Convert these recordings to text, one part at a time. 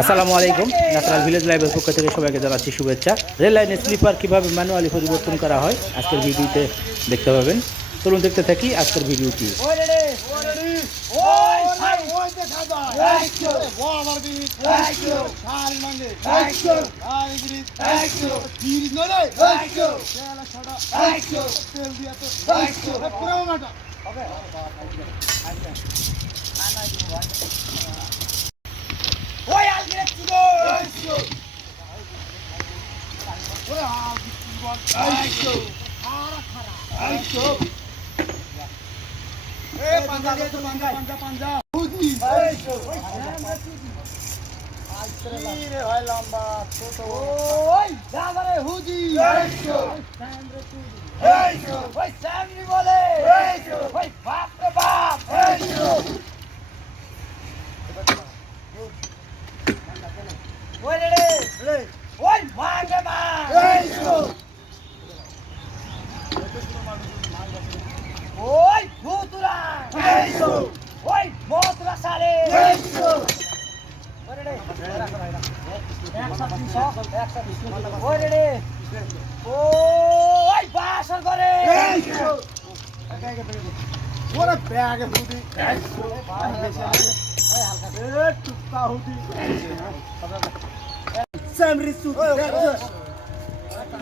আসসালামু আলাইকুম। Natural village লাইভের পক্ষ থেকে সবাইকে জানাচ্ছি শুভেচ্ছা। রেল লাইনের স্লিপার কীভাবে ম্যানুয়ালি পরিবর্তন করা হয় আজকের ভিডিওতে দেখতে পাবেন। চলুন দেখতে থাকি আজকের ভিডিওটি।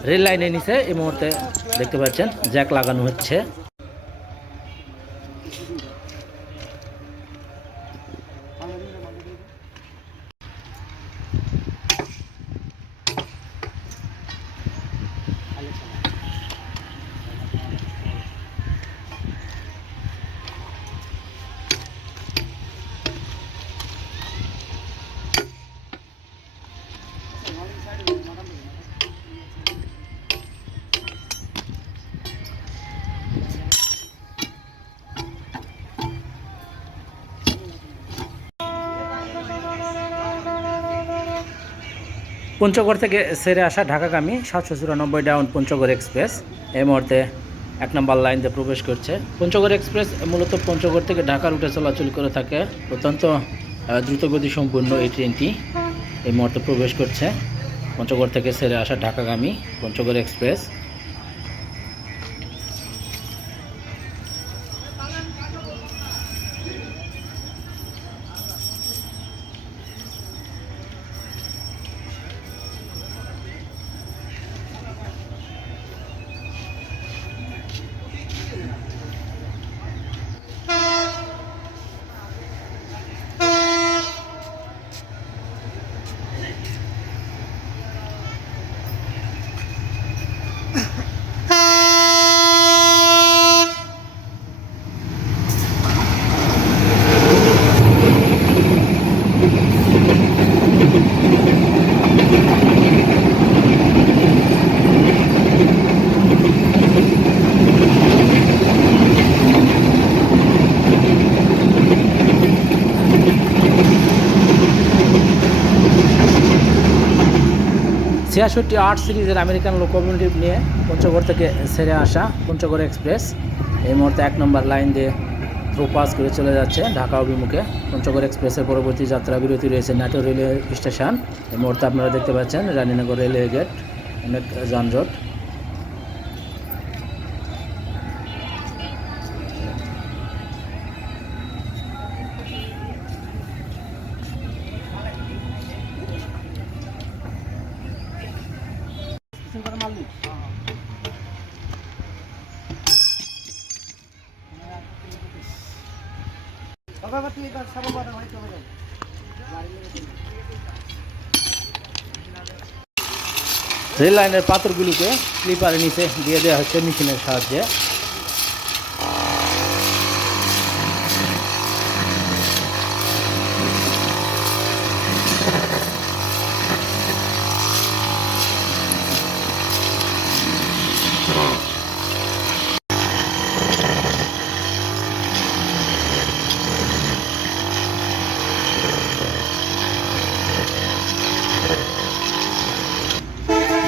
রেল লাইনের নিচে এই মুহূর্তে দেখতে পাচ্ছেন জ্যাক লাগানো হচ্ছে। পঞ্চগড় থেকে সেরে আসা ঢাকাগামী 794 ডাউন পঞ্চগড় এক্সপ্রেস এই মুহূর্তে 1 নম্বর লাইন দিয়ে প্রবেশ করছে। পঞ্চগড় এক্সপ্রেস মূলত পঞ্চগড় থেকে ঢাকা রুটে চলাচল করে থাকে। অত্যন্ত দ্রুতগতি সম্পূর্ণ এই ট্রেনটি এই মুহূর্তে প্রবেশ করছে। পঞ্চগড় থেকে সেরে আসা ঢাকাগামী পঞ্চগড় এক্সপ্রেস। ছিয়াষট্টি 8 সিরিজের আমেরিকান লোকোমোটিভ নিয়ে পঞ্চগড় থেকে সেরে আসা পঞ্চগড় এক্সপ্রেস এই মুহূর্তে 1 নম্বর লাইন দিয়ে থ্রু পাস করে চলে যাচ্ছে ঢাকা অভিমুখে। পঞ্চগড় এক্সপ্রেসের পরবর্তী যাত্রা বিরতি রয়েছে নাটোর রেলওয়ে স্টেশন। এই মুহূর্তে আপনারা দেখতে পাচ্ছেন রানীনগর রেলওয়ে গেট, অনেক যানজট। রেল লাইনের পাথরগুলিকে স্লিপারের নিচে দিয়ে দেওয়া হচ্ছে মেশিনের সাহায্যে।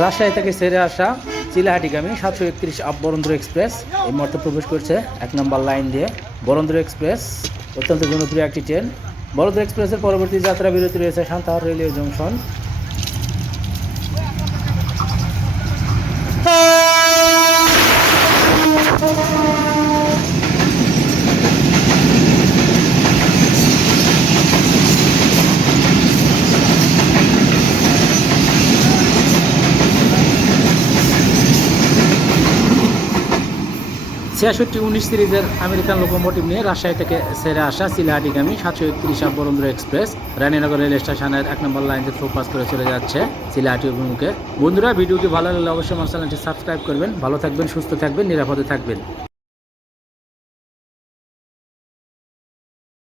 রাজশাহী থেকে ছেড়ে আসা চিলাহাটিগামী 731 আপ বরেন্দ্র এক্সপ্রেস এই মুহূর্তে প্রবেশ করছে 1 নম্বর লাইন দিয়ে। বরেন্দ্র এক্সপ্রেস অত্যন্ত জনপ্রিয় একটি ট্রেন। বরোদা এক্সপ্রেসের পরবর্তী যাত্রা বিরতি রয়েছে সান্তাহার রেলওয়ে জংশন। ছিয়াষট্টি 19 সিরিজের আমেরিকান লোকোমোটিভ নিয়ে রাজশাহী থেকে ছেড়ে আসা চিলাহাটিগামী 731 বরেন্দ্র এক্সপ্রেস রানীনগর রেল স্টেশনের 1 নম্বর লাইন থেকে ফোকাস করে চলে যাচ্ছে চিলাহাটি অভিমুখে। বন্ধুরা, ভিডিওটি ভালো লাগলে অবশ্যই আমার চ্যানেলটি সাবস্ক্রাইব করবেন। ভালো থাকবেন, সুস্থ থাকবেন, নিরাপদে থাকবেন।